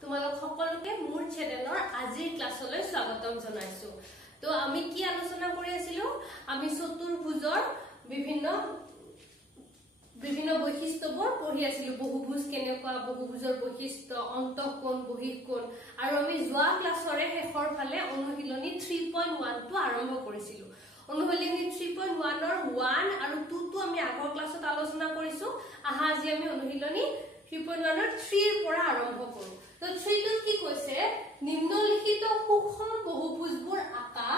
তোমালোক সকলোকে মোৰ চেনেলৰ আজিৰ ক্লাছলৈ স্বাগতম জনাইছো। তো আমি কি আলোচনা কৰি আছিলো? আমি চতুৰ্ভুজৰ বিভিন্ন বৈশিষ্ট্যবোৰ পঢ়ি আছিলো। বহুভুজ কেনেকুৱা, বহুভুজৰ বৈশিষ্ট্য, অন্তঃকোণ, বহিঃকোণ, আৰু আমি যোৱা ক্লাছৰে শেষৰ ফালে অনুশীলনী 3.1 টো আৰম্ভ কৰিছিলো। অনুশীলনী 3.1 ৰ 1 আৰু 2 টো আমি আগৰ ক্লাছত আলোচনা কৰিছো। আহা আজি আমি অনুশীলনী 3.1 ৰ 3 ৰ পৰা আৰম্ভ কৰো। তো 3 টো কি কৈছে? নিম্নলিখিত সুষম বহুভুজবোৰ আঁকা,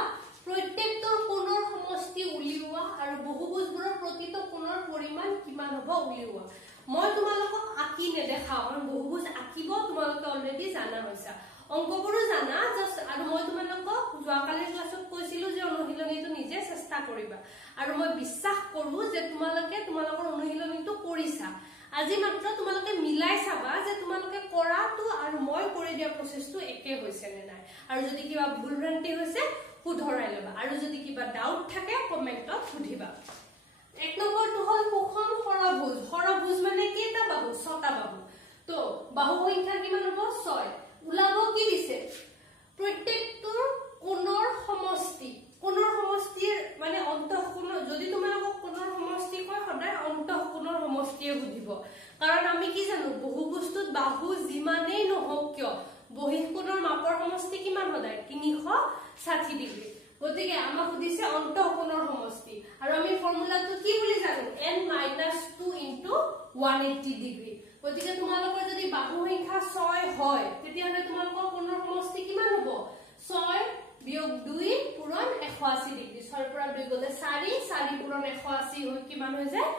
প্ৰত্যেকটোৰ কোণৰ সমষ্টি উলিওৱা আৰু বহুভুজবোৰৰ প্ৰতিটো কোণৰ পৰিমাণ কিমান হ'ব উলিওৱা। মই তোমালোকক আঁকি নেদেখাও, কাৰণ বহুভুজ আঁকিব তোমালোকে অলৰেডি জানা হৈছা, অংকবোৰো জানা, আৰু মই তোমালোকক যোৱাকালিৰ ক্লাছত কৈছিলো যে অনুশীলনীটো নিজে চেষ্টা কৰিবা, আৰু মই বিশ্বাস কৰো যে তোমালোকে তোমালোকৰ অনুশীলনীটো কৰিছা। আজি মাত্ৰ তোমালোকে মিলাই চাবা যে তোমালোকে কৰাটো আৰু মই কৰি দিয়া প্ৰচেছটো একে হৈছে নে নাই, আৰু যদি কিবা ভুল ভ্ৰান্তি হৈছে শুধৰাই লবা, আৰু যদি কিবা ডাউট থাকে কমেন্টত সুধিবা। এক নম্বৰটো হ'ল সুষম সৰভুজ। সৰভুজ মানে কেইটা বাহু? 6টা বাহু। তো বাহু সংখ্যা কিমান হ'ব? 6। ওলাব কি দিছে? প্ৰত্যেকটোৰ কোণৰ সমষ্টি। কোণৰ সমষ্টিৰ মানে অন্তঃকোণৰ, যদি তোমালোকক কোণৰ সমষ্টি কয় সদায় অন্তঃকোণৰ সমষ্টিয়ে বুজিব, কাৰণ আমি কি জানো বহুভুজটোত বাহু যিমানেই নহওক কিয় বহিঃকোণৰ মাপৰ সমষ্টি কিমান সদায় 360 ডিগ্ৰী। গতিকে আমাক সুধিছে অন্তঃকোণৰ সমষ্টি, আৰু আমি ফৰ্মুলাটো কি বুলি জানো? n-2 * 180 degree. গতিকে তোমালোকৰ যদি বাহু সংখ্যা 6 হয় তেতিয়াহলে তোমালোকৰ কোণৰ সমষ্টি কিমান হ'ব? 6 - 2 পূৰণ 180 ডিগ্ৰী। 6 ৰ পৰা 2 গলে 4, 4 পূৰণ 180 হৈ কিমান হৈ যায়?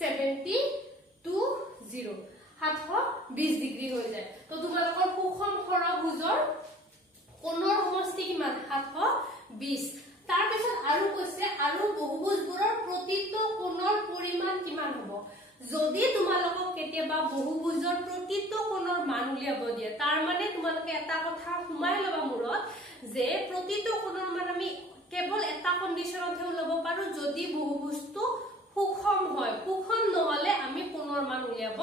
720 720 ডিগ্ৰী হৈ যায়। তো তোমালোকৰ সুষম সৰভুজৰ কোণৰ সমষ্টি কিমান? 720। তাৰ পিছত আৰু কৈছে আৰু বহুভুজবোৰৰ প্ৰতিটো কোণৰ পৰিমাণ কিমান হ'ব? যদি তোমালোকক কেতিয়াবা বহুভুজৰ প্ৰতিটো কোণৰ মান উলিয়াব দিয়ে, তাৰ মানে তোমালোকে এটা কথা সোমাই ল'বা মূৰত যে প্ৰতিটো কোণৰ মান আমি কেৱল এটা কণ্ডিশ্যনতহে ওলাব পাৰো, যদি বহুভুজটো সুষম হয়। সুষম নহলে আমি কোণৰ মান উলিয়াব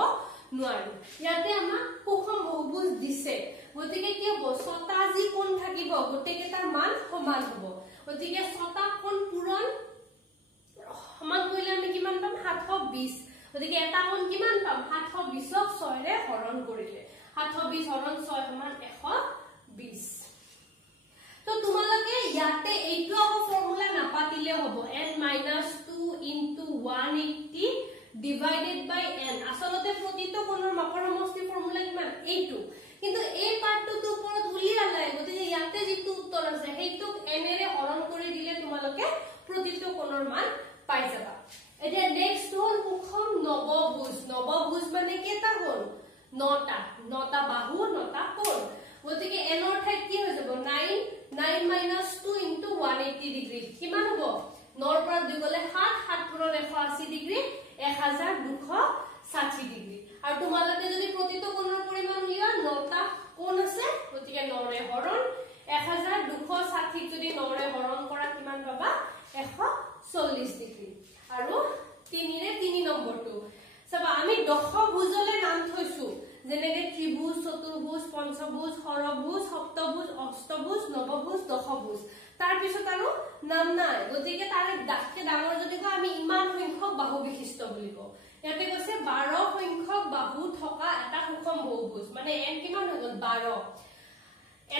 নোৱাৰো। ইয়াতে আমাক সুষম বহুভুজ দিছে, গতিকে কি হ'ব? 6টা যি কোণ থাকিব গোটেইকেইটাৰ মান সমান হ'ব। গতিকে 6টা কোণ পূৰণ সমান কৰিলে আমি কিমান পাম? 720। গতিকে এটা কোণ কিমান পাম? 720ক 6 ৰে হৰণ কৰিলে 720 হৰণ 6 সমান 120। তো তোমালোকে ইয়াতে এইটো আকৌ ফৰ্মুলা নাপাতিলে হ'ব, n-2 * 180 ডিভাইডেড বাই n। আসলতে প্ৰতিটো কোণৰ মাপৰ সমষ্টি ফৰ্মুলা কিমান? এইটো, কিন্তু এই পাৰ্টটো ওপৰত উলিয়ালাই, গতিকে ইয়াতে যিটো উত্তৰ আছে সেইটোক n ৰে হৰণ কৰি দিলে তোমালোকে প্ৰতিটো কোণৰ মান পাই যাবা। এতিয়া নেক্সট হ'ল সুষম নৱভুজ। নৱভুজ মানে কেইটা কোণ? 9টা। 9টা বাহু, 9টা কোণ। গতিকে n ৰ ঠাইত কি হৈ যাব? 9 - 2 * 180 ডিগ্ৰী। কিমান হ'ব? 9 ৰ পৰা 2 গলে 7, 7 পূৰণ 180 ডিগ্ৰী 1260 ডিগ্ৰী। আৰু তোমালোকে যদি প্ৰতিটো কোণৰ পৰিমাণ উলিওৱা, 9টা কোণ আছে, গতিকে 9 ৰে হৰণ 1260 যদি 9 ৰে হৰণ কৰা কিমান পাবা? 140 ডিগ্ৰী। আৰু 3 ৰে 3 নম্বৰটো চাবা, আমি দশভুজলে নাম থৈছো, যেনেকে ত্ৰিভুজ, চতুৰ্ভুজ, পঞ্চভুজ, ষড়ভুজ, সপ্তভুজ, অষ্টভুজ, নৱভুজ, দশভুজ। তাৰ পিছত আৰু নাম নাই, গতিকে তাৰে ডাককে ডাঙৰ যদি কয় আমি ইমান সংখ্যক বাহু বিশিষ্ট বুলি কওঁ। ইয়াতে কৈছে 12 সংখ্যক বাহু থকা এটা সুষম বহুভুজ, মানে n কিমান হৈ গল? 12।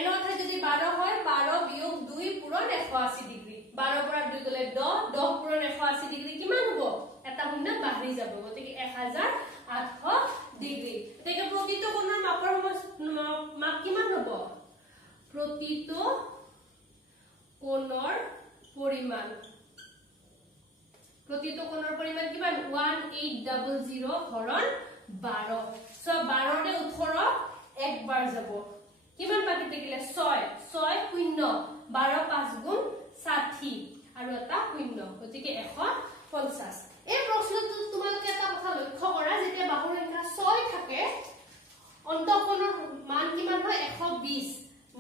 n ৰ ঠাইত যদি 12 হয়, 12 - 2 পূৰণ 180 ডিগ্ৰী। 12 পৰা 2 গলে 10, 10 পূৰণ 180 ডিগ্ৰী কিমান হ'ব? এটা শূন্য বাঢ়ি যাব, গতিকে 1800 ডিগ্ৰী। গতিকে প্ৰতিটো কোণৰ মাপৰ মাপ কিমান হ'ব? প্ৰতিটো কোণৰ পৰিমাণ, প্ৰতিটো কোণৰ পৰিমাণ কিমান? 1800 হৰণ 12। 12 ৰে 18 একবাৰ যাব, কিমান বাকি থাকিলে? 6 6 0, 12 5 গুণ 60 আৰু এটা 0, গতিকে 150। এই প্ৰশ্নটোত তোমালোকে এটা কথা লক্ষ্য কৰা, যেতিয়া বাহুৰ সংখ্যা 6 থাকে অন্তঃকোণৰ মান কিমান হয়? 120,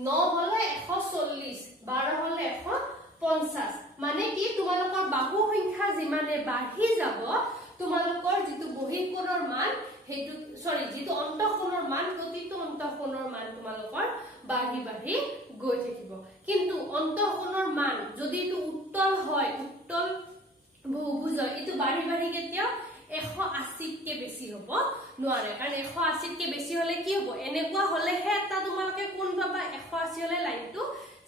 9 হলে 140, 12 হলে 150। মানে কি তোমালোকৰ বাহু সংখ্যা যিমানে বাঢ়ি যাব তোমালোকৰ যিটো বহিঃকোণৰ মান হেতু সৰি যেটো অন্তঃকোণৰ মান প্ৰতিটো অন্তঃকোণৰ মান তোমালোকৰ বাঢ়ি বাঢ়ি গৈ থাকিব কিন্তু অন্তঃকোণৰ মান যদি এটো উত্তল হয় উত্তল বহুভুজ হয় এটো বাঢ়ি বাঢ়ি কেতিয়া 180 কে বেছি হ'ব নোৱাৰে কাৰণ 180 কে বেছি হলে কি হ'ব এনেকুৱা হলে হে এটা তোমালোকে কোন পাবা 180 হলে লাইনটো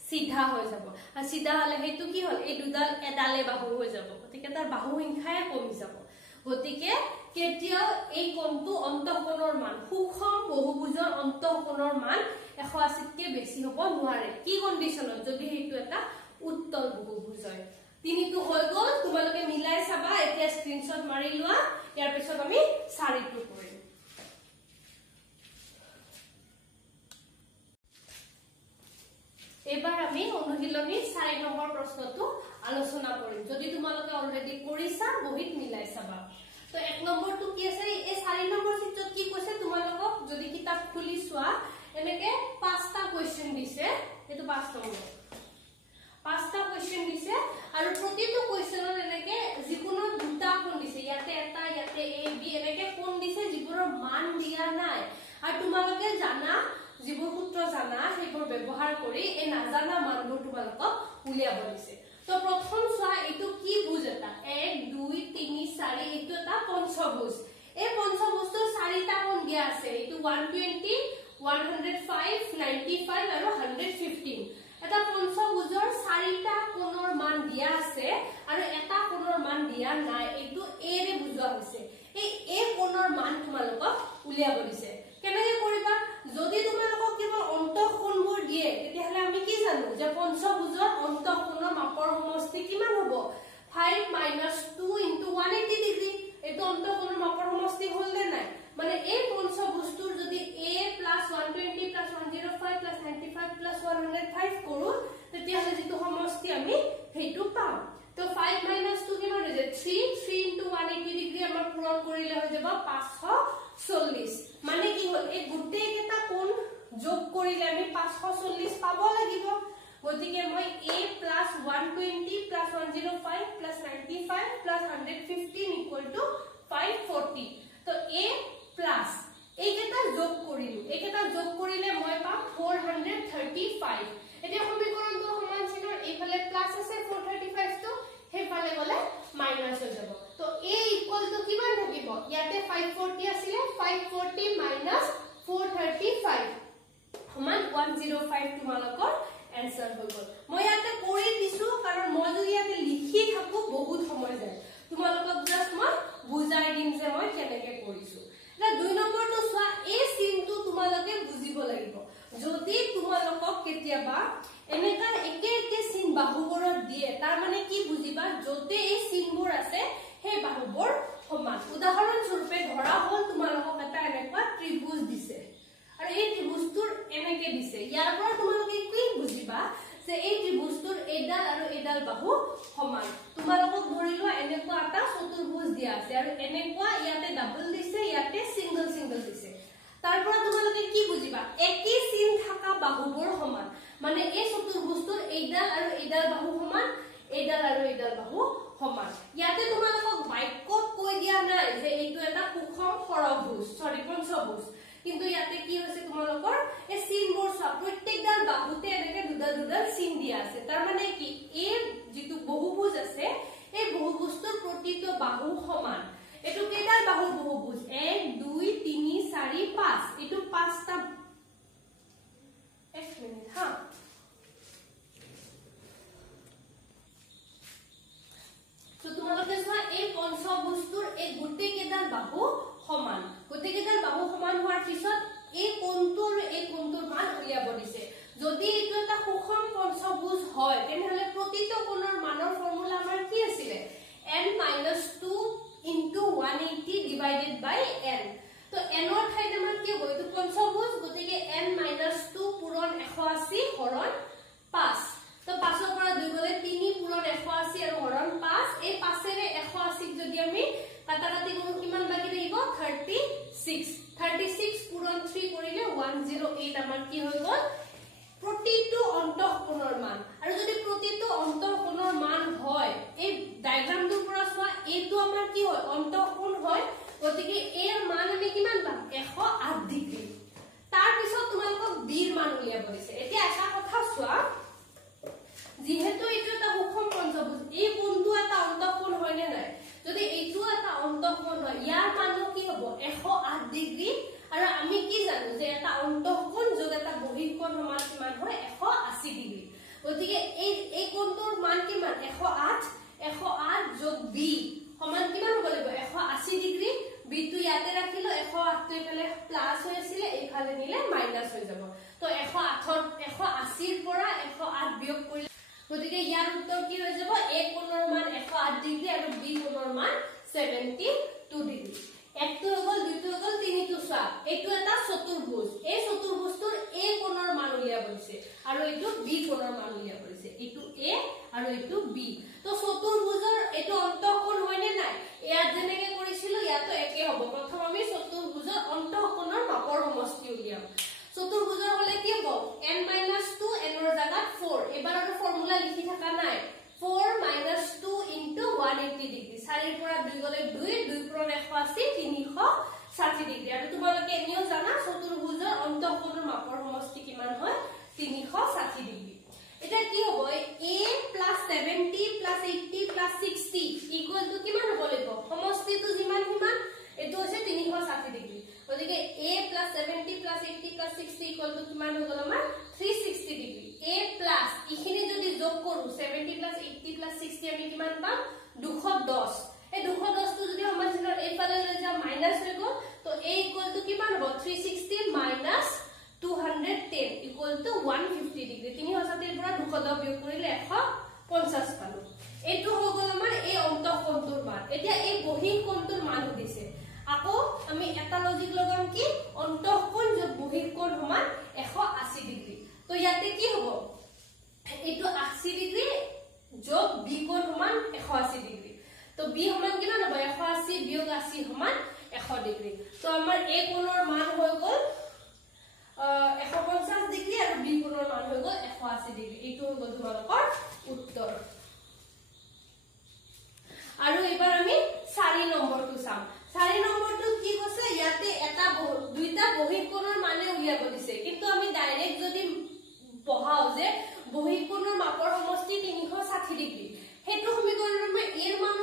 সিধা হৈ যাব আৰু সিধা হলে হেতু কি হল এই দুডাল এডালে বাহু হৈ যাব গতিকে তাৰ বাহু সংখ্যাই কমি যাব গতিকে কেতিয়াও এই কোণটো অন্তঃকোণৰ মান সুষম বহুভুজৰ অন্তঃকোণৰ মান 180 কে বেছি হ'ব নোৱাৰে কি কন্ডিশনত যদি হেতু এটা উত্তল বহুভুজ হয় তিনিটো হৈ গল তোমালোকে মিলাই চাবা এতিয়া স্ক্ৰিনশ্বট মাৰি লোৱা ইয়াৰ পিছত আমি চাৰিটো কৰিম এবাৰ আমি অনুশীলনী 4 নম্বৰ প্ৰশ্নটো আলোচনা কৰিম যদি তোমালোকে অলৰেডি কৰিছা বহিত মিলাই চাবা তো 1 নম্বৰটো কি আছে এই 4 নম্বৰ চিত্ৰত কি কৈছে তোমালোকক যদি কিতাপ খুলি চোৱা এনেকে 5টা কোৱেশ্চন দিছে এটো 5 নম্বৰ 5টা কোৱেশ্চন দিছে আৰু প্ৰতিটো কোৱেশ্চনৰ এনেকে যিকোনো দুটা কোণ দিছে ইয়াতে এটা ইয়াতে এ বি এনেকে কোণ দিছে যিবোৰৰ মান দিয়া নাই আৰু তোমালোকে জানা যিবোৰ সূত্ৰ জানা সেইবোৰ ব্যৱহাৰ কৰি এই নাজানা মানবোৰ তোমালোকক উলিয়াব দিছে তো প্ৰথম চোৱা এটো কি ভুজ এটা 1 2 3 4 এটো এটা পঞ্চভুজ এই পঞ্চভুজৰ চাৰিটা কোণ দিয়া আছে এটো 120 105 95 আৰু 115 এটা পঞ্চভুজৰ চাৰিটা কোণৰ মান দিয়া আছে আৰু এটা কোণৰ মান দিয়া নাই এটো এ ৰে বুজোৱা হৈছে এই এ কোণৰ মান তোমালোকক উলিয়াব দিছে কেনেকৈ কৰিবা যদি তোমালোকক কেৱল অন্তঃকোণবোৰ দিয়ে তেতিয়াহলে আমি কি জানো যে পঞ্চভুজৰ অন্তঃকোণৰ মাপৰ সমষ্টি কিমান হ'ব 5 - 2 * 180 ডিগ্ৰী এটো অন্তঃকোণৰ মাপৰ সমষ্টি হ'ল নে নাই মানে এই পঞ্চভুজটোৰ যদি a + 120 + 105 + 95 + 105 কৰো তেতিয়াহলে যেটো সমষ্টি আমি হেতু পাম তো 5 - 2 কিমান হৈ যায় 3 3 * 180 ডিগ্ৰী আমাৰ পূৰণ কৰিলে হৈ যাব 540 মানে কি হল এই গুটেই কেটা কোণ যোগ কৰিলে আমি 540 পাব লাগিব গতিকে মই a + 120 + 105 + 95 + 115 = 540 তো a প্লাস এইকেটা যোগ কৰিলো এইকেটা যোগ কৰিলে মই পাম 435 এতিয়া সমীকৰণটো সমান চিনৰ এইফালে প্লাস আছে 435 টো হেফালে গলে মাইনাস হৈ যাব তো a = কিমান থাকিব ইয়াতে 540 আছিল 540 - 435 সমান 105 তোমালোকৰ आंसर হৈ গল মই ইয়াতে কৰি দিছো কাৰণ মই যদি ইয়াতে লিখি থাকো বহুত সময় যায় তোমালোকক জাস্ট মই বুজাই দিম যে মই কেনেকৈ কৰিছো না 2 নম্বৰটো চোৱা এই চিনটো তোমালোকে বুজিব লাগিব যদি তোমালোকক কেতিয়াবা এনেকা একে একে চিন বাহুবোৰত দিয়ে তাৰ মানে কি বুজিবা যদি এই চিনবোৰ আছে হে বাহুবোৰ সমান উদাহৰণ স্বৰূপে ধৰা হ'ল তোমালোকক এটা এনেকুৱা ত্ৰিভুজ দিছে আৰু এই ত্ৰিভুজটোৰ এনেকে দিছে ইয়াৰ পৰা তোমালোকে কি বুজিবা যে এই ত্ৰিভুজটোৰ এডাল আৰু এডাল বাহু সমান তোমালোকক ধৰিলোৱা এনেকুৱা এটা চতুৰ্ভুজ দিয়া আছে আৰু এনেকুৱা ইয়াতে ডাবল দিছে ইয়াতে সিঙ্গল সিঙ্গল দিছে তাৰ পৰা তোমালোকে কি বুজিবা একে চিন থকা বাহুবোৰ সমান মানে এই চতুৰ্ভুজটোৰ এডাল আৰু এডাল বাহু সমান এডাল আৰু এডাল বাহু সমান ইয়াতে তোমালোকক বাক্যত কৈ দিয়া নাই যে এইটো এটা সুষম ষড়ভুজ সৰি পঞ্চভুজ কিন্তু ইয়াতে কি হৈছে তোমালোকৰ এই চিনবোৰ সব প্ৰত্যেকডাল বাহুতে এনেকে দুডাল দুডাল চিন দিয়া আছে তাৰ মানে কি এই যেটো বহুভুজ আছে এই বহুভুজটোৰ প্ৰতিটো বাহু সমান এটো কেইডাল বাহুৰ বহুভুজ 1 2 3 4 5 এটো পাঁচটা এক মিনিট হা তো তোমালোকে চোৱা এই পঞ্চভুজটোৰ এই গোটেই কেইডাল বাহু সমান গতিকেডাল বাহু সমান হোৱাৰ পিছত এই কোণটোৰ মান উলিয়াব দিছে যদি এটো এটা সুষম পঞ্চভুজ হয় তেনহলে প্ৰতিটো কোণৰ মানৰ ফৰ্মুলা আমাৰ কি আছিল n - 2 * 180 / n তো n ৰ ঠাইত আমাৰ কি হ'ব এটো পঞ্চভুজ গতিকে n - 2 পূৰণ 180 হৰণ 5 তো 5 ৰ পৰা 2 গলে 3 পূৰণ 180 আৰু হৰণ 5 এই 5 ৰে 180 যদি আমি কাটাকাটি কৰো কিমান বাকি থাকিব 36 পূৰণ 3 কৰিলে 108 আমাৰ কি হৈ গল প্ৰতিটো অন্তঃকোণৰ মান আৰু যদি প্ৰতিটো অন্তঃকোণৰ মান হয় এই ডায়াগ্ৰামটোৰ পৰা চোৱা এইটো আমাৰ কি হয় অন্তঃকোণ হয় গতিকে এৰ মান আমি কিমান বিৰ মান উলিয়াব দিছে এতিয়া এটা কথা চোৱা যেহেতু এইটো এটা সুষম পঞ্চভুজ এই কোণটো এটা অন্তঃকোণ হয় নে নাই যদি এইটো এটা অন্তঃকোণ হয় ইয়াৰ মান কি হ'ব 108 ডিগ্ৰী আৰু আমি কি জানো যে এটা অন্তঃকোণ যোগ এটা বহিঃকোণ সমান কিমান হয় 180 ডিগ্ৰী গতিকে এই কোণটোৰ মান কিমান 108 যোগ b সমান কিমান হ'ব লাগিব 180 ডিগ্ৰী b টো ইয়াতে ৰাখিলো 108 টো ইফালে প্লাস হৈ আছিল ইফালে নিলে মাইনাস হৈ যাব তো 180 ৰ পৰা 108 বিয়োগ কৰিলে গতিকে ইয়াৰ উত্তৰ কি হৈ যাব a কোণৰ মান 108 ডিগ্ৰী আৰু b কোণৰ মান 72 ডিগ্ৰী একটো হ'ল দুইটো হ'ল তিনিটো চোৱা এইটো এটা চতুৰ্ভুজ এই চতুৰ্ভুজটোৰ a কোণৰ মান উলিয়াব দিছে আৰু এইটো b কোণৰ মান উলিয়াব দিছে এইটো a আৰু এইটো b তো চতুৰ্ভুজৰ এইটো অন্তঃকোণ হয় নে নাই ইয়াত যেনেকে কৰিছিল ইয়াতো একে হ'ব প্ৰথম আমি চতুৰ্ভুজৰ অন্তঃকোণৰ মাপৰ সমষ্টি উলিয়াম চতুৰ্ভুজৰ হলে কি হ'ব n - 2 n ৰ জাগাত 4 এবাৰ আৰু ফৰ্মুলা লিখি থাকা নাই 4 - 2 * 180 ডিগ্ৰী 4 ৰ পৰা 2 গলে 2 2 পৰা 180 360 ডিগ্ৰী আৰু তোমালোকে এনেও জানা চতুৰ্ভুজৰ অন্তঃকোণৰ মাপৰ সমষ্টি কিমান হয় 360 ডিগ্ৰী এটা কি হ'ব a + 70 + 80 + 60 = কিমান হ'ব লাগিব সমষ্টিটো যিমান সিমান এটো হৈছে 360 ডিগ্ৰী গতিকে a + 70 + 80 + 60 = কিমান হৈ গল আমাৰ 360 ডিগ্ৰী a প্লাস ইখিনি যদি যোগ কৰো 70 + 80 + 60 আমি কিমান পাম 210 এই 210 টো যদি সমান চিহ্নৰ এইফালে লৈ যা মাইনাস হৈ গল তো a = কিমান হ'ব 360 - 210 = 150 ডিগ্ৰী 360 ৰ পৰা 210 বিয়োগ কৰিলে 150 পালো এইটো হৈ গল আমাৰ এই অন্তঃকোণটোৰ মান এতিয়া এই বহিঃকোণটোৰ মান দিছে আকৌ আমি এটা লজিক লগাম কি অন্তঃকোণ যোগ বহিঃকোণ সমান 180 ডিগ্ৰী তো ইয়াতে কি হ'ব এইটো 80 ডিগ্ৰী যোগ b কোণ সমান 180 ডিগ্ৰী তো b সমান কিমান হ'ব 180 বিয়োগ 80 সমান 100 ডিগ্ৰী তো আমাৰ a কোণৰ মান হৈ গল 150 ডিগ্ৰী আৰু b কোণৰ মান হৈ গল 180 ডিগ্ৰী এইটো হৈ গল তোমালোকৰ উত্তৰ আৰু এবাৰ আমি 4 নম্বৰটো চাম 4 নম্বৰটো কি কৈছে ইয়াতে এটা দুইটা বহিঃকোণৰ মানে উলিয়াব দিছে কিন্তু আমি ডাইৰেক্ট যদি বহাও যে বহিঃকোণৰ মাপৰ সমষ্টি 360 ডিগ্ৰী হেতু সমীকৰণত মই এৰ মান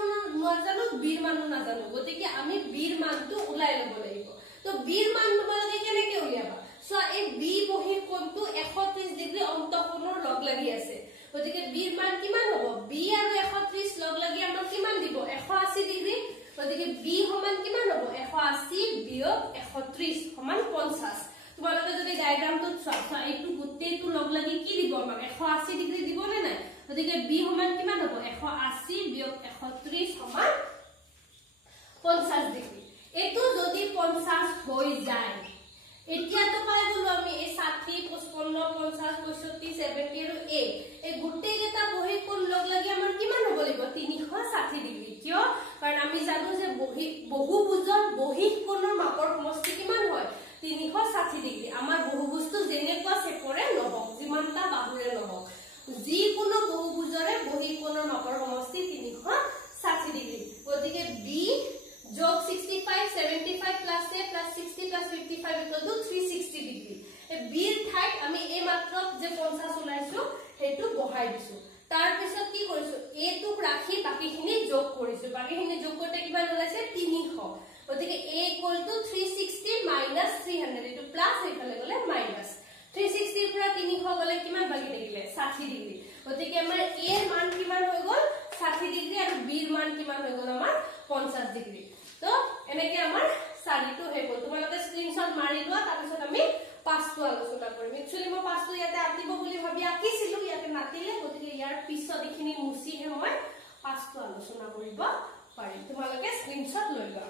নাজানো বিৰ মান নাজানো গতিকে আমি বিৰ মানটো উলাই লব লাগিব তো বিৰ মান তোমালোকে কেনেকে উলিয়াবা সো এই বি বহিঃকোণটো 130 ডিগ্ৰী অন্তঃকোণৰ লগ লাগি আছে গতিকে বিৰ মান কিমান হ'ব বি আৰু 130 লগ লাগি আমাৰ কিমান দিব 180 ডিগ্ৰী গতিকে b সমান কিমান হ'ব 180 বিয়োগ 130 সমান 50 তোমালোকে যদি ডায়াগ্ৰামটো চোৱা এইটো গোটেইটো লগ লাগি কি দিব আমাক 180 ডিগ্ৰী দিব নে নাই গতিকে b সমান কিমান হ'ব 180 বিয়োগ 130 সমান 50 ডিগ্ৰী এটো যদি 50 হৈ যায় এতিয়া তো পাই গলো আমি এই 60 55 50 65 70 আৰু a এই গোটেই কেটা বহিঃকোণ লগ লাগি আমাৰ কিমান হ'ব লাগিব 360 ডিগ্ৰী কিয় কাৰণ আমি জানো যে বহুভুজৰ বহিঃকোণৰ মাপৰ সমষ্টি কিমান হয় 360 ডিগ্ৰী আমাৰ বহুভুজটো যেনেকুৱা চেপৰে নহওক যিমানটা বাহুৰে নহওক যিকোনো বহুভুজৰে বহিঃকোণৰ মাপৰ সমষ্টি 360 ডিগ্ৰী গতিকে b যোগ 65 75 + a + 60 + 55 = 360 ডিগ্ৰী এই b ৰ ঠাইত আমি এই মাত্ৰ যে 50 ওলাইছো হেতু বহাই দিছো তাৰ পিছত কি কৰিছো a টোক ৰাখি বাকিখিনি যোগ কৰিছো বাকিখিনি যোগ কৰিতে কিমান ওলাইছে 300 গতিকে a = 360 - 300 এটো প্লাস এইফালে গলে মাইনাস 360 ৰ পৰা 300 গলে কিমান বাকি থাকিলে 60 ডিগ্ৰী গতিকে আমাৰ a ৰ মান কিমান হৈ গল 60 ডিগ্ৰী আৰু b ৰ মান কিমান হৈ গল আমাৰ 50 ডিগ্ৰী তো এনেকে আমাৰ 4টো হৈ গল তোমালোকে স্ক্ৰিনশ্বট মাৰি লোৱা তাৰ পিছত আমি পাঁচটো আলোচনা কৰিম একচুয়ালি মই পাঁচটো ইয়াতে আতিব বুলি ভাবি আকিছিলো ইয়াতে নাতিলে গতিকে ইয়াৰ পিছত এখিনি মুছিহে মই পাঁচটো আলোচনা কৰিব পাৰিম তোমালোকে স্ক্ৰিনশ্বট লৈ লোৱা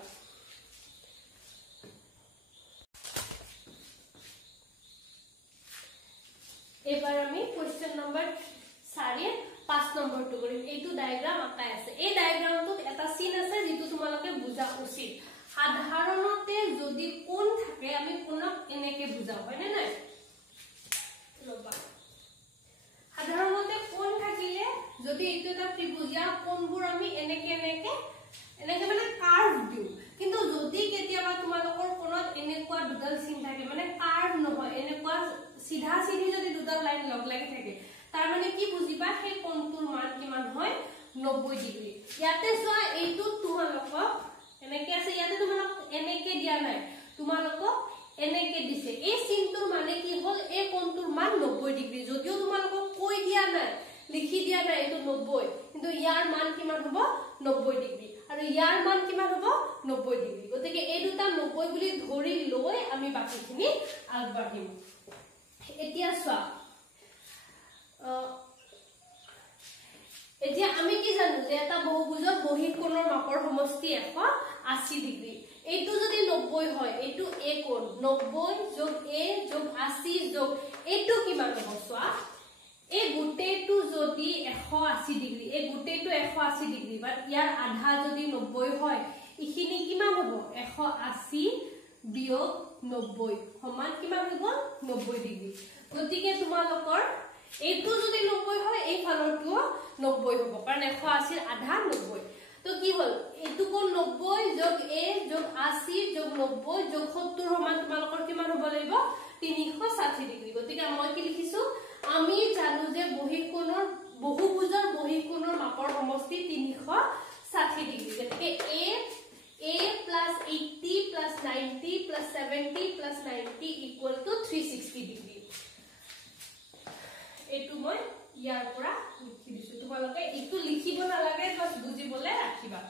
এবাৰ আমি কোৱেশ্চন নম্বৰ 4 5 নম্বৰটো কৰিম এইটো ডায়াগ্ৰাম আকাই আছে এই ডায়াগ্ৰামটোত এটা সিন আছে যেটো তোমালোকে বুজা উচিত সাধাৰণতে যদি কোণ থাকে আমি কোণক এনেকে বুজাও হয় না নাই লবা সাধাৰণতে কোণ থাকিলে যদি এইটো এটা ত্ৰিভুজীয়া কোণবোৰ আমি এনেকে মানে কাৰ্ভ দিও কিন্তু যদি কেতিয়াবা তোমালোকৰ কোণত এনেকুৱা দুডাল সিন থাকে মানে কাৰ্ভ নহয় এনেকুৱা সিধা সিধি যদি দুটা লাইন লগ লাগি থাকে তাৰ মানে কি বুজিবা সেই কোণটোৰ মান কিমান হয় 90 ডিগ্ৰী ইয়াতে সোয়া এইটো তোমালোকক এনেকে আছে ইয়াতে তোমালোক এনেকে দিয়া নাই তোমালোকক এনেকে দিছে এই চিনটোৰ মানে কি হল এই কোণটোৰ মান 90 ডিগ্ৰী যদিও তোমালোকক কৈ দিয়া নাই লিখি দিয়া নাই এইটো 90 কিন্তু ইয়াৰ মান কিমান হ'ব 90 ডিগ্ৰী আৰু ইয়াৰ মান কিমান হ'ব 90 ডিগ্ৰী গতিকে এই দুটা 90 বুলি ধৰি লৈ আমি বাকিখিনি আগবাঢ়িম এতিয়া সোয়া এতিয়া আমি কি জানো যে এটা বহুভুজৰ বহিঃকোণৰ মাপৰ সমষ্টি 180 ডিগ্ৰী এইটো যদি 90 হয় এইটো a কোণ 90 যোগ a যোগ 80 যোগ এইটো কিমান হ'ব সোয়া এই গুটেটো যদি 180 ডিগ্ৰী এই গুটেটো 180 ডিগ্ৰী বাট ইয়াৰ আধা যদি 90 হয় ইখিনি কিমান হ'ব 180 বিয়োগ 90 সমান কিমান হ'ব 90 ডিগ্ৰী গতিকে তোমালোকৰ এইটো যদি 90 হয় এই ফালৰটো 90 হ'ব কাৰণ 180 আধা 90 তো কি হল এইটো কোণ 90 যোগ a যোগ 80 যোগ 90 যোগ 70 সমান তোমালোকৰ কিমান হ'ব লাগিব 360 ডিগ্ৰী গতিকে মই কি লিখিছো আমি জানো যে বহিঃকোণৰ বহুভুজৰ বহিঃকোণৰ মাপৰ সমষ্টি 360 ডিগ্ৰী গতিকে a plus 80 plus 90 plus 70 plus 90 equal to 360 degree এটো মই ইয়াৰ পৰা লিখি দিছো তোমালোকে ইটো লিখিব না লাগে বাস বুজিবলে ৰাখিবা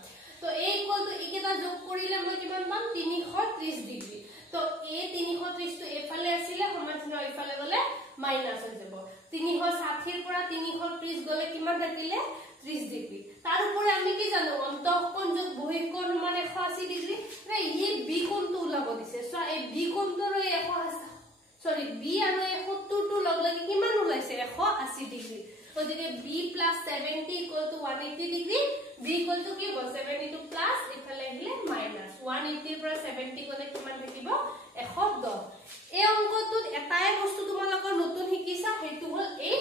তো a equal to একেটা যোগ কৰিলে মই কিমান পাম 330 ডিগ্ৰী তো a 330 তো এফালে আছিল সমানচিহ্ন এফালে গলে মাইনাস হৈ যাব 360 ৰ পৰা 330 গলে কিমান থাকিলে 30 ডিগ্ৰী তাৰ উপৰে আমি কি জানো অন্তঃকোণ যোগ বহিঃকোণ মানে 180 ডিগ্ৰী ৰে এই বি কোণটো ওলাব দিছে সো এই বি কোণটোৰ 180 সৰি বি আৰু 70 টো লগ লাগি কিমান ওলাইছে 180 ডিগ্ৰী গতিকে b + 70 = 180 ডিগ্ৰী b = কি হ'ব 72 প্লাস ইফালে আহিলে মাইনাস 180 ৰ পৰা 70 গলে কিমান থাকিব 110 এই অংকটোত এটাই বস্তু তোমালোকৰ নতুন শিকিছা হেতু হল এই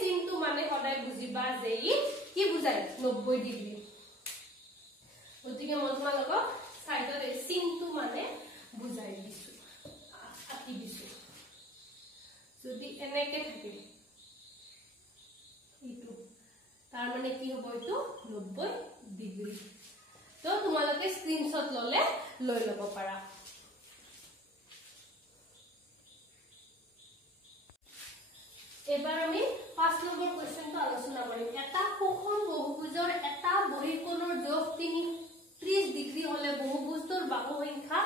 চিনটো মানে সদায় বুজিবা যে ই কি বুজায় 90 ডিগ্ৰী গতিকে মই তোমালোকক সাইডত এই চিনটো মানে বুজাই দিছো আকি দিছো যদি এনেকে থাকে ইটো তাৰ মানে কি হ'ব ইটো 90 ডিগ্ৰী তো তোমালোকে স্ক্ৰিনশ্বট ললে লৈ লব পাৰা এবাৰ আমি 5 নম্বৰ কোৱেশ্চনটো আলোচনা কৰিম এটা সুষম বহুভুজৰ এটা বহিঃকোণৰ যোগ 30 ডিগ্ৰী হলে বহুভুজটোৰ বাহু সংখ্যা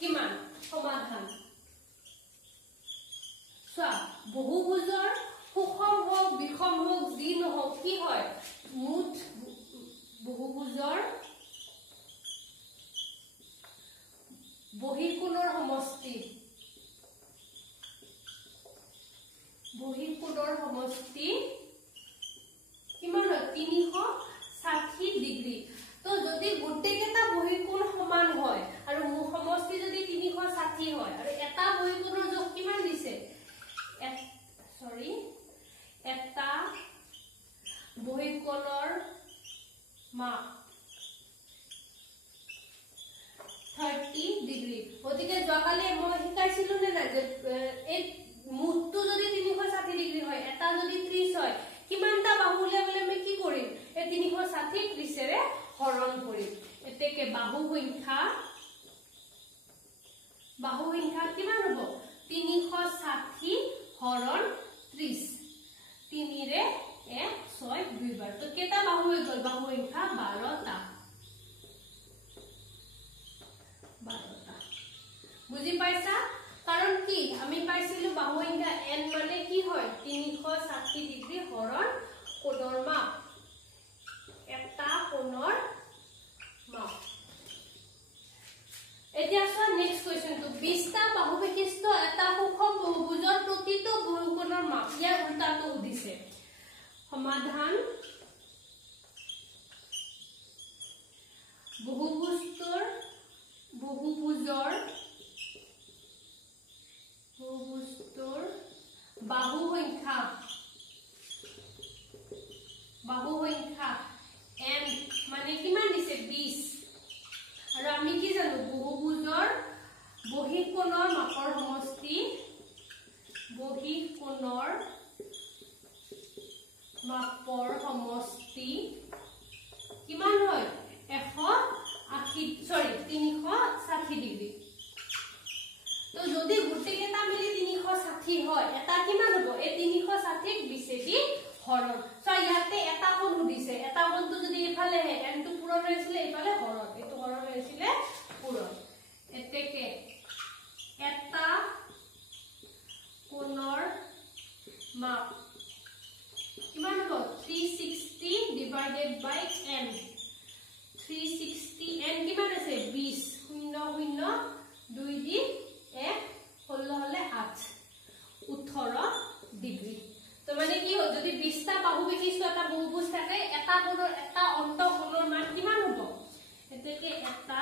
কিমান সমাধান সো বহুভুজৰ সুষম হোক বিষম হোক যি নহওক কি হয় মুঠ বহুভুজৰ বহিঃকোণৰ সমষ্টি কিমান হয় 360 ডিগ্ৰী তো যদি গুটেকেটা বহিঃকোণ সমান হয় আৰু মু সমষ্টি যদি 360 হয় আৰু এটা বহিঃকোণৰ যোগ কিমান দিছে এটা বহিঃকোণৰ মাপ 30 ডিগ্ৰী গতিকে যোৱাকালি মই শিকাইছিলো নে না যে এই মুঠটো যদি 360 ডিগ্ৰী হয় এটা যদি 30 হয় কিমানটা বাহু উলিয়াবলে আমি কি কৰিম এই 360 30 ৰে হৰণ কৰিম এতেকে বাহু সংখ্যা কিমান হ'ব 360 হৰণ 30 3 ৰে 1 6 2 বাৰ তো কেটা বাহু হৈ গল বাহু সংখ্যা 12টা বুজি পাইছা কাৰণ কি আমি পাইছিলো বাহু সংখ্যা n মানে কি হয় 360 ডিগ্ৰী হৰণ কোণৰ মাপ এটা কোণৰ মাপ এতিয়া চোৱা নেক্সট কোৱেশ্চনটো 20টা বাহু বিশিষ্ট এটা সুষম বহুভুজৰ প্ৰতিটো বহুকোণৰ মাপ ইয়াৰ উল্টাটো দিছে সমাধান বহুভুজৰ বাহু সংখ্যা n মানে কিমান দিছে 20 আৰু আমি কি জানো বহুভুজৰ বহিঃকোণৰ মাপৰ সমষ্টি ঠিক 20 দি হৰণ সো ইয়াতে এটা কোণ সুধিছে এটা কোণটো যদি ইফালে হে n টো পূৰণ হৈছিলে ইফালে হৰণ এটো হৰণ হৈছিলে পূৰণ এতেকে এটা কোণৰ মাপ কিমান হ'ব 360 ডিভাইডেড বাই n 360 n কিমান আছে 20 0 0 2 দি 1 16 হলে 8 18 ডিগ্ৰী তো মানে কি হয় যদি 20 টা বাহু বিশিষ্ট এটা বহুভুজ থাকে এটা কোণৰ এটা অন্তঃকোণৰ মান কিমান হ'ব এতেকে এটা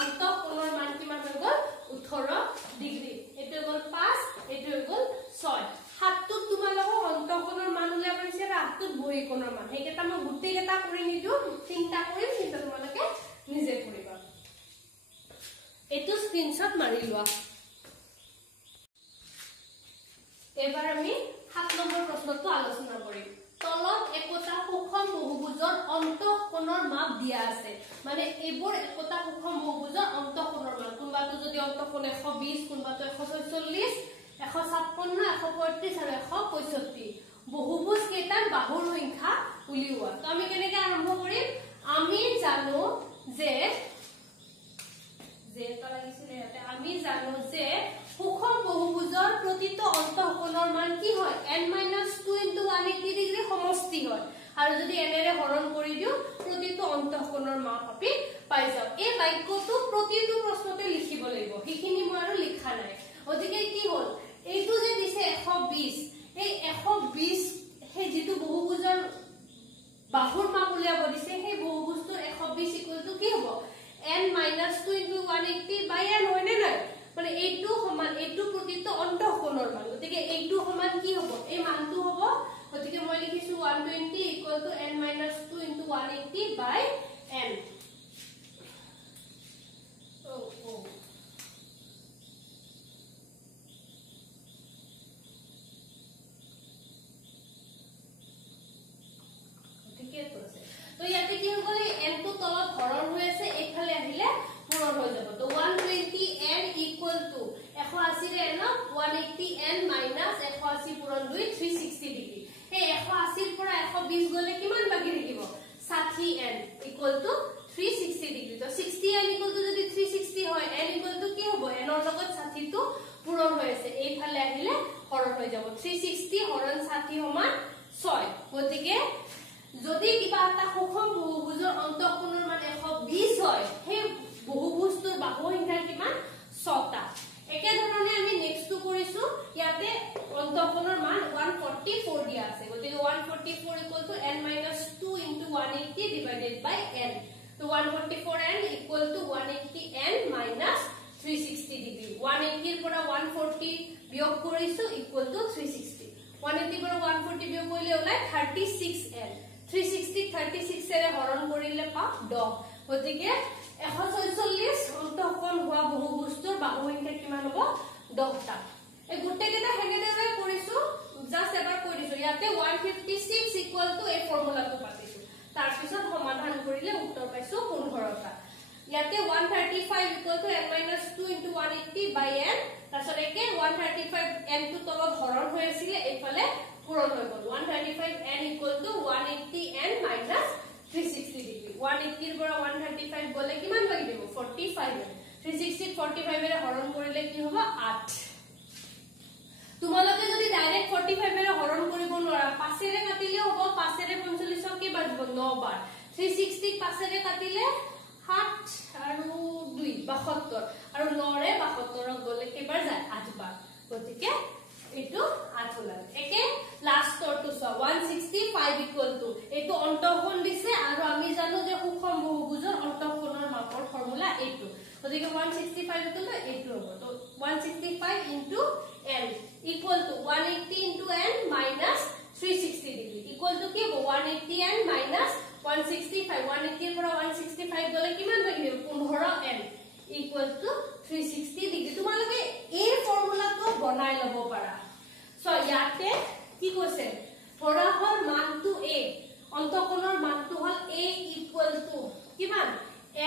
অন্তঃকোণৰ মান কিমান হৈ গল 18 ডিগ্ৰী এটো গল 5 এটো গল 6 হাতটো তোমালোক অন্তঃকোণৰ মান উলিয়া কৰিছে আৰু হাতটোত বহিকোণৰ মান হেকেটা মই গুটেই কেটা কৰি নিদু তিনটা কৰিম কিন্তু তোমালোকে নিজে কৰিবা এটো স্ক্ৰিনশ্বট মাৰি লোৱা এবাৰ আমি 7 নম্বৰ প্ৰশ্নটো আলোচনা কৰিম তলত একোটা সুষম বহুভুজৰ অন্তঃকোণৰ মাপ দিয়া আছে মানে এবোৰ একোটা সুষম বহুভুজৰ অন্তঃকোণৰ মান কোনবাটো যদি অন্তঃকোণ 120 কোনবাটো 146 156 135 আৰু 165 বহুভুজ কেইটাৰ বাহুৰ সংখ্যা উলিওৱা তো আমি কেনেকৈ আৰম্ভ কৰিম আমি জানো যে আমি জানো যে সুষম বহুভুজৰ প্ৰতিটো অন্তঃকোণৰ মান কি হয় n - 2 * 180 ডিগ্ৰী সমষ্টি হয় আৰু যদি এনেৰে হৰণ কৰি দিও প্ৰতিটো অন্তঃকোণৰ মাপ আমি পাই যাও এই বাক্যটো প্ৰতিটো প্ৰশ্নতে লিখিব লাগিব হিখিনি মই আৰু লিখা নাই অধিকে কি হ'ল এইটো যে দিছে 120 এই 120 হে যেটো বহুভুজৰ বাহুৰ মাপ উলিয়াব দিছে সেই বহুভুজটোৰ 120 কি হ'ব n - 2 * 180 by n হয়নে নাই মানে এইটো সমান এইটো প্ৰতিটো অন্তঃকোণৰ মান গতিকে এইটো সমান কি হ'ব এই মানটো হ'ব গতিকে মই লিখিছো 120 = n - 2 * 180 by n तो ইয়াতে কি হ'ব n টো তলত হৰণ হৈ আছে এইফালে আহিলে পূৰণ হৈ যাব তো 120n = 180 ৰে n 180n - 180 পূৰণ 2 360 ডিগ্ৰী এই 180 ৰ পৰা 120 গলে কিমান বাকি থাকিব 60n = 360 ডিগ্ৰী তো 60n = যদি 360 হয় n = কি হ'ব n ৰ লগত 60 টো পূৰণ হৈ আছে এইফালে আহিলে হৰণ হৈ যাব 360 হৰণ 60 সমান 6 গতিকে যদি কিবা এটা সুষম বহুভুজৰ অন্তঃকোণৰ মান 120 হয় সেই বহুভুজটোৰ বাহু সংখ্যা কিমান 6টা একে ধৰণে আমি নেক্সটটো কৰিছো ইয়াতে অন্তঃকোণৰ মান 144 দিয়া আছে গতিকে 144 = n - 2 * 180 ডিভাইডেড বাই n তো 144n = 180n - 360 ডিগ্ৰী 180 ৰ পৰা 140 বিয়োগ কৰিছো = 360 180 পৰা 140 বিয়োগ কৰিলে ওলাই 36n 360 36 এৰে হৰণ কৰিলে পা 10 গতিকে 146 অন্তঃকোণ হোৱা বহুভুজটোৰ বাহু সংখ্যা কিমান হ'ব 10টা এই গুটেকেটা হেনেদৰে কৰিছো জাস্ট এবাৰ কৰিছো ইয়াতে 156 = এই ফৰ্মুলাটো পাতিছো তাৰ পিছত সমাধান কৰিলে উত্তৰ পাইছো 15টা ইয়াতে 135 = n - 2 * 180 by n তাৰছত একে 135 n টো তলত হৰণ হৈ আছিল এইফালে পূৰণ হৈ গল 135n = 180n - 360 ডিগ্ৰী 180 ৰ পৰা 135 গলে কিমান বাকি দিব 45 360 45 এৰে হৰণ কৰিলে কি হ'ব 8 তোমালোকে যদি ডাইৰেক্ট 45 এৰে হৰণ কৰিব নোৱাৰা 5 এৰে কাটিলে হ'ব 5 এৰে 45 কি বাজিব 9 বাৰ 360 5 এৰে কাটিলে 7 আৰু 2 72 আৰু 9 ৰে 72 গলে কেবাৰ যায় 8 বাৰ গতিকে এটো 8 ওলাল একে লাষ্টৰটো 165 = এটো অন্তঃকোণ দিছে আৰু আমি জানো যে সুষম বহুভুজৰ অন্তঃকোণৰ মাপৰ ফৰ্মুলা এইটো গতিকে 165 = এইটো হ'ব তো 165 * n = 180 * n - 360 ডিগ্ৰী = কি হ'ব 180n - 165 180 ৰ পৰা 165 গলে কিমান বাকি দিব 15n = 360 ডিগ্ৰী তোমালোকে এই ফৰ্মুলাটো বনাই লব পাৰা সো ইয়াতে কি কৈছে ধৰা হল মানটো a অন্তঃকোণৰ মানটো হল a = কিমান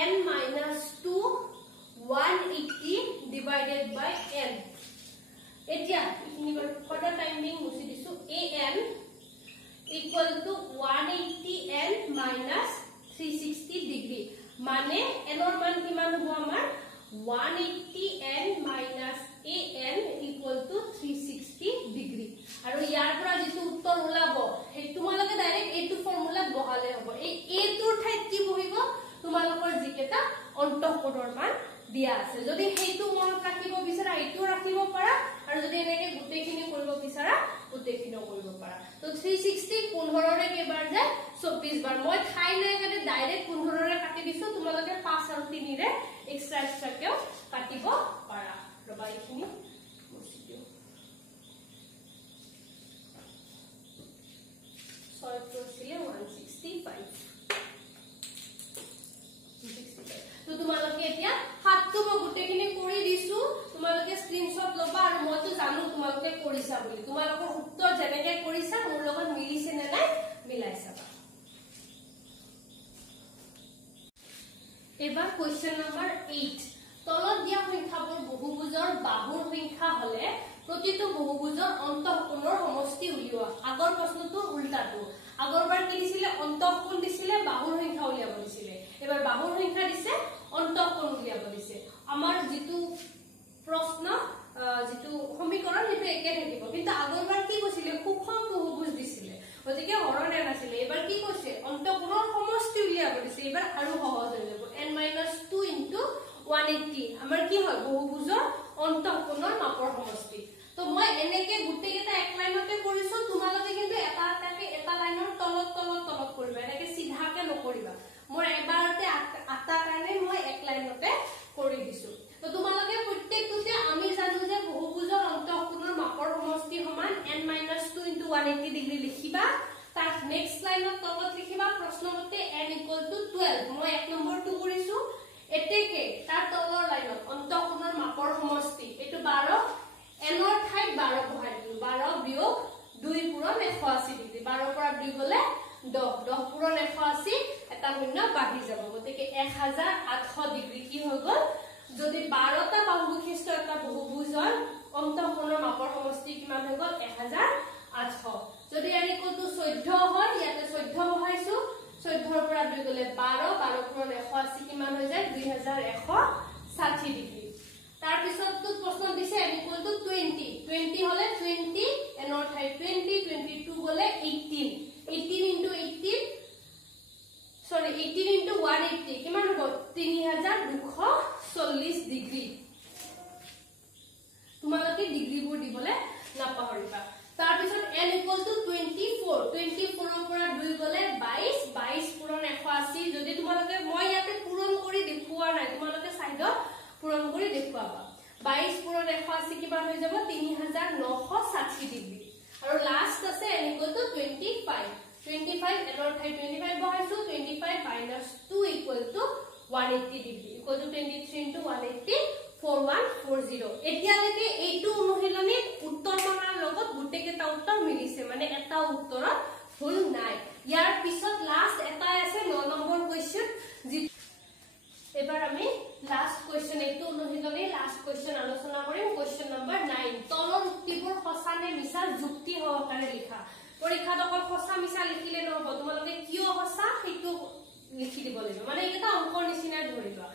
n - 2 180 divided by n equal to 180n minus 360 degree. माने n और मान किमान हो हमार 180n minus an equal to 360 degree. আৰু ইয়াৰ পৰা যেটো উত্তৰ ওলাব হে তোমালোকে ডাইৰেক্ট এটো ফৰ্মুলা বহালে হ'ব এই এটোৰ ঠাইত কি বহিব তোমালোকৰ জিকেটা অন্তঃকোণৰ মান দিয়া আছে যদি হেতু মনত ৰাখিব বিচাৰা এটো ৰাখিব পাৰা আৰু যদি এনেকে গুটেখিনি কৰিব বিচাৰা গুটেখিনো কৰিব পাৰা তো 360 15 ৰে কেবাৰ যায় 24 বাৰ মই ঠাই নাই কাৰণে ডাইৰেক্ট 15 ৰে কাটি দিছো তোমালোকে 5 আৰু 3 ৰে এক্সট্ৰা কেও কাটিব পাৰা ৰবা এইখিনি মুছি দিও 6 ছিলে 165 তো তোমালোকে এতিয়া হাতটো মই গুটেখিনি কৰি দিছো তোমালোকে স্ক্ৰিনশ্বট লবা আৰু মইতো জানো তোমালোকে কৰিছা বুলি তোমালোকৰ উত্তৰ যেনেকে কৰিছা মোৰ লগত মিলিছে নে নাই মিলাই চাবা এবাৰ কোৱেশ্চন নম্বৰ 8 তলত দিয়া সংখ্যাবোৰ বহুভুজৰ বাহুৰ সংখ্যা হলে প্ৰতিটো বহুভুজৰ অন্তঃকোণৰ সমষ্টি উলিওৱা আগৰ প্ৰশ্নটো উল্টাটো আগৰবাৰ কি দিছিলে অন্তঃকোণ দিছিলে বাহুৰ সংখ্যা উলিয়াব দিছিলে এবাৰ বাহুৰ সংখ্যা দিছে অন্তঃকোণ উলিয়াব দিছে আমাৰ যেটো প্ৰশ্ন যেটো সমীকৰণ হেতু একে থাকিব কিন্তু আগৰবাৰ কি কৈছিলে সুষম বহুভুজ দিছিলে গতিকে হৰণ n আছিল এবাৰ কি কৈছে অন্তঃকোণৰ সমষ্টি উলিয়াব দিছে এবাৰ আৰু সহজ হৈ যাব n-2 * 180 আমাৰ কি হয় বহুভুজৰ অন্তঃকোণৰ মাপৰ সমষ্টি তো মই এনেকে গুটেকেটা এক লাইনতে কৰিছো তোমালোকে কিন্তু এটা লাইনৰ তলত কৰিবা এনেকে সিধাকে নকৰিবা মই এবাৰতে আটা কাৰণে মই এক লাইনতে কৰি দিছো তো তোমালোকে প্ৰত্যেকটোতে আমি জানো যে বহুভুজৰ অন্তঃকোণৰ মাপৰ সমষ্টি সমান n-2 * 180 ডিগ্ৰী লিখিবা তাৰ নেক্সট লাইনত তলত লিখিবা প্ৰশ্নমতে n = 12 মই এক নম্বৰটো কৰিছো এতেকে তাৰ তলৰ লাইনত অন্তঃকোণৰ মাপৰ সমষ্টি এটো 12 n ৰ ঠাইত 12 বহাই দিলো 12 বিয়োগ 2 পূৰণ 180 ডিগ্ৰী 12 পৰা 2 গলে 10 পূৰণ 180 এটা শূন্য বাঢ়ি যাব গতিকে 1800 ডিগ্ৰী কি হৈ গল যদি 12টা বাহু বিশিষ্ট এটা বহুভুজৰ অন্তঃকোণৰ মাপৰ সমষ্টি কিমান হৈ গল 1800 যদি n = 14 হয় ইয়াতে 14 বহাইছো 14 ৰ পৰা 2 গলে 12 পূৰণ 180 কিমান হৈ যায় 2160 ডিগ্ৰী তাৰ পিছতটো প্ৰশ্ন দিছে n = 20 হলে 20 n ৰ ঠাই 20 22 গলে 18 * 180 কিমান হ'ব 3240 ডিগ্ৰী তোমালোকে ডিগ্ৰীবোৰ দিবলে নাপাহৰিবা তাৰ পিছত n = 24 ৰ পৰা 2 গলে 22 পূৰণ 180 যদি তোমালোকে মই ইয়াতে পূৰণ কৰি দেখুৱা নাই তোমালোকে সাইডত পূৰণ কৰি দেখুৱাবা 22 পূৰণ 180 কিমান হৈ যাব 3960 ডিগ্ৰী আৰু লাষ্ট আছে n = 25 n ৰ ঠাই 25 বহাইছো 25 - 2 = 180 ডিগ্ৰী = 23 * 180 4140 এতিয়ালৈকে এইটো অনুশীলনীত উত্তৰ মানৰ লগত গুটেকেটা উত্তৰ মিলিছে মানে এটা উত্তৰত ভুল নাই ইয়াৰ পিছত লাষ্ট এটা আছে 9 নম্বৰ কোৱেশ্চন এবাৰ আমি লাষ্ট কোৱেশ্চন এইটো অনুশীলনী লাষ্ট কোৱেশ্চন আলোচনা কৰিম কোৱেশ্চন নম্বৰ 9 তলৰ উক্তিবোৰ সঁচা নে মিছা যুক্তি সহকাৰে লিখা পৰীক্ষাত অকল সঁচা মিছা লিখিলে নহব তোমালোকে কিয় সঁচা সেইটো লিখি দিব লাগিব মানে এটা অংকৰ নিচিনা ধৰিবা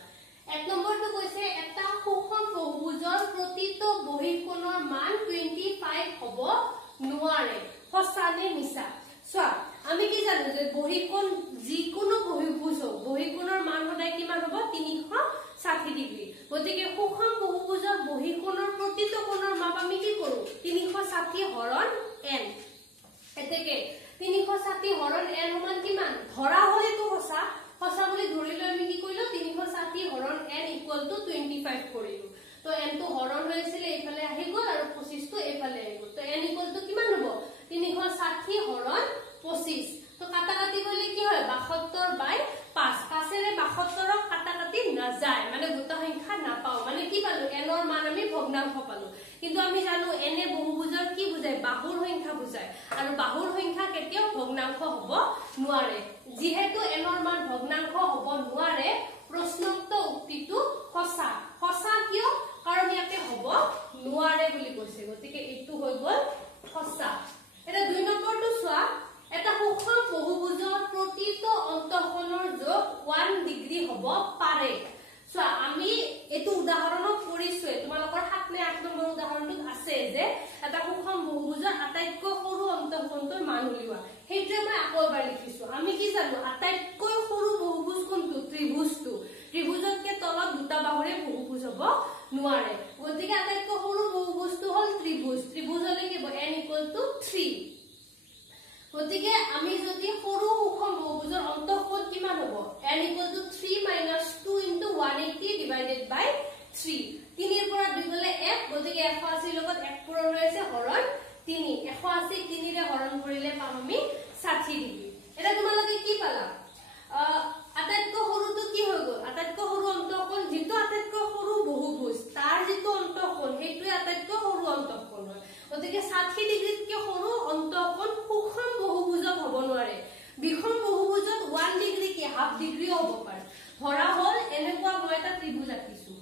এক নম্বৰটো কৈছে এটা সুষম বহুভুজৰ প্ৰতিটো বহিঃকোণৰ মান 25 হ'ব নোৱাৰে সঁচা নে মিছা চোৱা আমি কি জানো যে বহিঃকোণ যিকোনো বহিঃভুজ বহিঃকোণৰ মান সদায় কিমান হ'ব 360 ডিগ্ৰী গতিকে সুষম বহুভুজৰ বহিঃকোণৰ প্ৰতিটো কোণৰ মাপ আমি কি কৰো 360 হৰণ n এতেকে 360 হৰণ n সমান কিমান ধৰা হলেতো সঁচা বুলি ধৰিলে আমি কি কইলো 360 হৰণ n = 25 কৰিলো তো n তো হৰণ হৈছিল এইফালে আহি গল আৰু 25 তো এইফালে আহি গল তো n = কিমান হ'ব 360 হৰণ 25 তো কাটা কাটি গলে কি হয় 72/5 5এৰে 72ক কাটা কাটি না যায় মানে গোটা সংখ্যা নাপাও মানে কি পালো n ৰ মান আমি ভগ্নাংশ পালো কিন্তু আমি জানো n এ বহুভুজৰ কি বুজায় বাহুৰ সংখ্যা বুজায় আৰু বাহুৰ সংখ্যা কেতিয়াও ভগ্নাংশ হ'ব নোৱাৰে যেহেতু n ৰ মান ভগ্নাংশ হ'ব নোৱাৰে প্ৰশ্নোক্ত উক্তিটো সঁচা কিয় কাৰণ ইয়াতে হ'ব নোৱাৰে বুলি কৈছে গতিকে এইটো হৈ গল সঁচা এটা 2 নম্বৰটো চোৱা এটা হ'ব পাৰে সো আমি এটো উদাহৰণত কৰিছো তোমালোকৰ 7 নে 8 নম্বৰ উদাহৰণত আছে যে এটা সুষম বহুভুজৰ আটাইতকৈ সৰু অন্তঃকোণটোৰ মান উলিওৱা হেইটো মই আকৌ এবাৰ লিখিছো আমি কি জানো আটাইতকৈ সৰু বহুভুজ কোনটো ত্ৰিভুজটো ত্ৰিভুজতকে তলত দুটা বাহুৰে বহুভুজ হ'ব নোৱাৰে গতিকে আটাইতকৈ সৰু বহুভুজটো হ'ল ত্ৰিভুজ ত্ৰিভুজ হলে কি হ'ব n = 3 গতিকে আমি যদি সৰু সুষম বহুভুজৰ অন্তঃকোণ কিমান হ'ব n = 3 - 2 * 180 divided by 3 3 ৰ পৰা 2 গলে 1 গতিকে 180 লগত 1 পূৰণ হৈছে হৰণ 3 180 3 ৰে হৰণ কৰিলে পাম আমি 60 ডিগ্ৰী এটা তোমালোকে কি পালা আটাইতকৈ সৰুটো কি হৈ গল আটাইতকৈ সৰু অন্তঃকোণ যেটো আটাইতকৈ সৰু বহুভুজ তাৰ যেটো অন্তঃকোণ হেইটোই আটাইতকৈ সৰু অন্তঃকোণ হয় গতিকে 60 ডিগ্ৰীতকৈ সৰু অন্তঃকোণ সুষম বহুভুজত হ'ব নোৱাৰে বিষম বহুভুজত 1 ডিগ্ৰী কি হাফ ডিগ্ৰী হ'ব পাৰে ধৰা হল এনেকুৱা মই এটা ত্ৰিভুজ আঁকিছো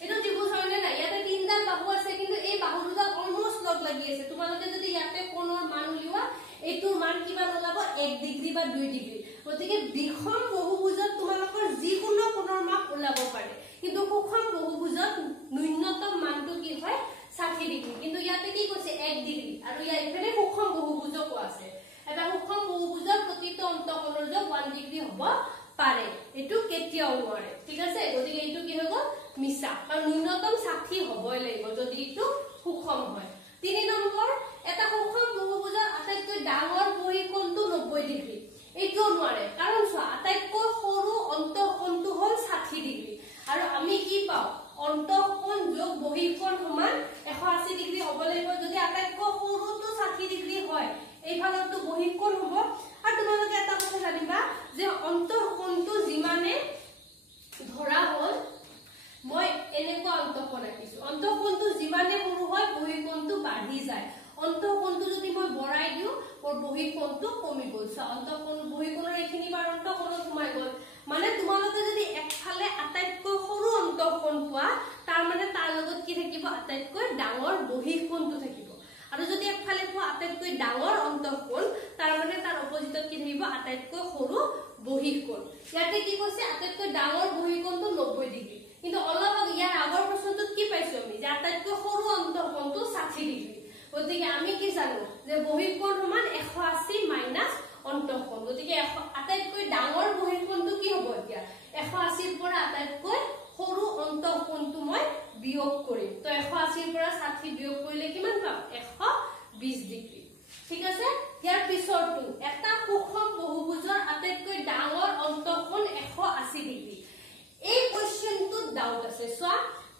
এটো ত্ৰিভুজ হয়নে না ইয়াতে তিনটা বাহু আছে কিন্তু এই বাহু দুটা অলমোস্ট লগ লাগি আছে তোমালোকে যদি ইয়াতে কোণৰ মান উলিওৱা এইটোৰ মান কিমান ওলাব 1 ডিগ্ৰী বা 2 ডিগ্ৰী গতিকে বিষম বহুভুজত তোমালোকৰ যিকোনো কোণৰ মান ওলাব পাৰে কিন্তু সুষম বহুভুজত ন্যূনতম মানটো কি হয় 60 ডিগ্ৰী কিন্তু ইয়াতে কি কৈছে 1 ডিগ্ৰী আৰু ইয়াৰ ইফালে সুষম বহুভুজক আছে এটা সুষম বহুভুজৰ প্ৰতিটো অন্তঃকোণৰ যোগ 1 ডিগ্ৰী হ'ব পাৰে এটো কেতিয়াও নোৱাৰে ঠিক আছে গতিকে এটো কি হ'ব মিছা আৰু ন্যূনতম 60 হ'বই লাগিব যদি এটো সুষম হয় 3 নম্বৰ এটা সুষম বহুভুজৰ আটাইতকৈ ডাঙৰ বহিঃকোণটো 90 ডিগ্ৰী এটো নোৱাৰে কাৰণ চোৱা আটাইতকৈ সৰু অন্তঃকোণটো হ'ল 60 ডিগ্ৰী আৰু আমি কি পাও অন্তঃকোণ যোগ বহিঃকোণ সমান 180 ডিগ্ৰী হ'ব লাগিব যদি আটাইতকৈ সৰুটো 60 ডিগ্ৰী হয় এইফালটো বহিঃকোণ হ'ব আৰু তোমালোকে এটা কথা জানিবা যে অন্তঃকোণটো যিমানে ধৰা হ'ল মই এনেকুৱা অন্তঃকোণ আঁকিছো অন্তঃকোণটো যিমানে সৰু হয় বহিঃকোণটো বাঢ়ি যায় অন্তঃকোণটো যদি মই বঢ়াই দিও মোৰ বহিঃকোণটো কমি গ'ল সো অন্তঃকোণ বহিঃকোণৰ এখিনি বাৰ অন্তঃকোণত সোমাই গ'ল মানে তোমালোকে যদি একফালে আটাইতকৈ সৰু অন্তঃকোণ পোৱা তাৰ মানে তাৰ লগত কি থাকিব আটাইতকৈ ডাঙৰ বহিঃকোণটো থাকিব আৰু যদি একফালে পোৱা আটাইতকৈ ডাঙৰ অন্তঃকোণ তাৰ মানে তাৰ অপজিটত কি থাকিব আটাইতকৈ সৰু বহিঃকোণ ইয়াতে কি কৈছে আটাইতকৈ ডাঙৰ বহিঃকোণটো 90 ডিগ্ৰী কিন্তু অলপ ইয়াৰ আগৰ প্ৰশ্নটোত কি পাইছো আমি যে আটাইতকৈ সৰু অন্তঃকোণটো 60 ডিগ্ৰী গতিকে আমি কি জানো যে বহিঃকোণ সমান 180 মাইনাস অন্তঃকোণ গতিকে আটাইতকৈ ডাঙৰ বহিঃকোণটো কি হ'ব এতিয়া 180 ৰ পৰা আটাইতকৈ সৰু অন্তঃকোণটো মই বিয়োগ কৰিম তো 180 ৰ পৰা 60 বিয়োগ কৰিলে কিমান পাম 120 ডিগ্ৰী ঠিক আছে ইয়াৰ পিছৰটো এটা সুষম বহুভুজৰ আটাইতকৈ ডাঙৰ অন্তঃকোণ 180 ডিগ্ৰী এই কোৱেশ্চনটো ডাউট আছে সো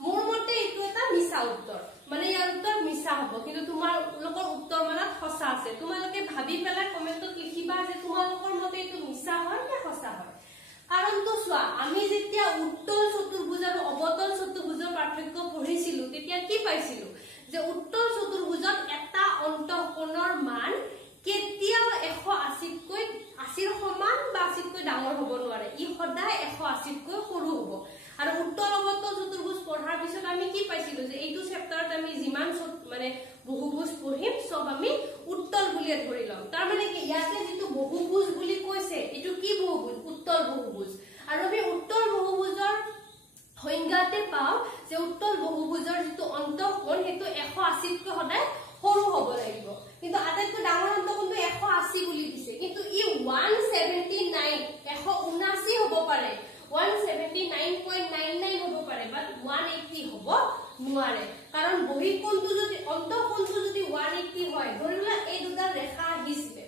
মোৰ মতে এটো এটা মিছা উত্তৰ মানে ইয়াৰ উত্তৰ মিছা হ'ব কিন্তু তোমালোকৰ উত্তৰ মানত সঁচা আছে তোমালোকে ভাবি পেলাই কমেন্টত লিখিবা যে তোমালোকৰ মতে এটো মিছা হয় নে সঁচা হয় কাৰণটো চোৱা আমি যেতিয়া উত্তল চতুৰ্ভুজ আৰু অবতল চতুৰ্ভুজৰ পাৰ্থক্য পঢ়িছিলো তেতিয়া কি পাইছিলো যে উত্তল চতুৰ্ভুজত এটা অন্তঃকোণৰ মান কেতিয়াও 180 কৈ 80 সমান বা 80 কৈ ডাঙৰ হ'ব নোৱাৰে ই সদায় 180 কৈ সৰু হ'ব আৰু উত্তল অবতল চতুৰ্ভুজ পঢ়াৰ পিছত আমি কি পাইছিলো যে এইটো চেপ্টাৰত আমি যিমান মানে বহুভুজ পঢ়িম সব আমি উত্তল বুলি ধৰি লম তাৰ মানে কি ইয়াতে যেটো বহুভুজ বুলি কৈছে এটো কি বহুভুজ উত্তল বহুভুজ আৰু আমি উত্তল বহুভুজৰ সংজ্ঞাতে পাও যে উত্তল বহুভুজৰ যেটো অন্তঃকোণ হেতু 180 কৈ সদায় সৰু হ'ব লাগিব কিন্তু আটাইতকৈ ডাঙৰ অন্তঃকোণটো 180 বুলি দিছে কিন্তু ই 179 179 হ'ব পাৰে 179.99 হ'ব পাৰে বাট 180 হ'ব নোৱাৰে কাৰণ বহিঃকোণটো যদি অন্তঃকোণটো যদি 180 হয় ধৰিলা এই দুটা ৰেখা আহিছে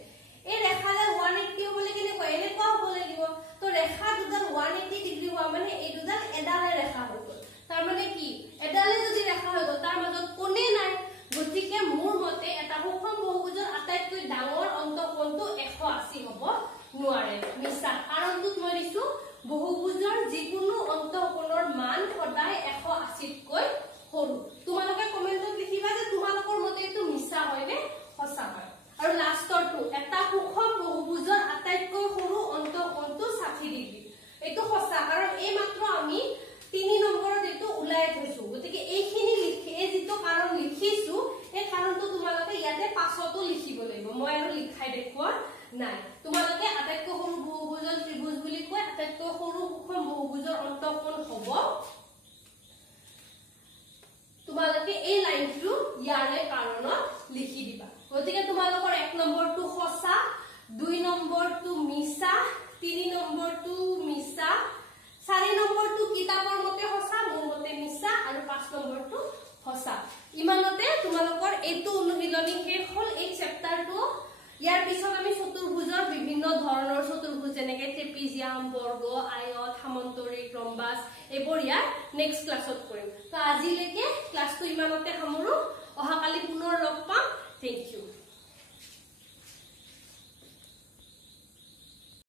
এই ৰেখাডাল 180 হ'লে কেনেকুৱা এনেকুৱা হ'ব লাগিব তো ৰেখা দুটা 180 ডিগ্ৰী হোৱা মানে এই দুটা এডালে ৰেখা হৈ গ'ল তাৰ মানে কি এডালে যদি ৰেখা হৈ গ'ল তাৰ মাজত কোণে নাই গতিকে মোৰ মতে এটা সুষম বহুভুজৰ আটাইতকৈ ডাঙৰ অন্তঃকোণটো 180 হ'ব নোৱাৰে মিছা কাৰণটো মই দিছো বহুভুজৰ যিকোনো অন্তঃকোণৰ মান সদায় 180 কৈ সৰু তোমালোকে কমেন্টত লিখিবা যে তোমালোকৰ মতে এটো মিছা হয় নে সঁচা হয় আৰু লাষ্টৰটো এটা সুষম বহুভুজৰ আটাইতকৈ সৰু অন্তঃকোণটো 60 ডিগ্ৰী এটো সঁচা কাৰণ এই মাত্ৰ আমি 3 নম্বৰত এটো উলাই থৈছো গতিকে এইখিনি লিখি এই যেটো কাৰণ লিখিছো এই কাৰণটো তোমালোকে ইয়াতে পাছতো লিখিব লাগিব মই আৰু লিখাই দেখুৱা নাই তোমালোকে আটাইতকৈ সৰু বহুভুজৰ ত্ৰিভুজ বুলি কয় আটাইতকৈ অন্তঃকোণ হ'ব তোমালোকে এই লাইনটো ইয়াৰে কাৰণত লিখি দিবা গতিকে তোমালোকৰ 1 নম্বৰটো সঁচা 2 নম্বৰটো মিছা 3 নম্বৰটো মিছা 4 নম্বৰটো কিতাপৰ মতে সঁচা মোৰ মতে মিছা আৰু 5 নম্বৰটো সঁচা ইমানতে তোমালোকৰ এইটো অনুশীলনী শেষ হ'ল এই চেপ্টাৰটো ইয়াৰ পিছত আমি চতুৰ্ভুজৰ বিভিন্ন ধৰণৰ চতুৰ্ভুজ যেনেকৈ ট্ৰেপিজিয়াম বৰ্গ আয়ত সামন্তৰিক ৰম্বাস এইবোৰ ইয়াৰ নেক্সট ক্লাছত কৰিম তো আজিলৈকে ক্লাছটো ইমানতে সামৰো অহাকালি পুনৰ লগ পাম থেংক ইউ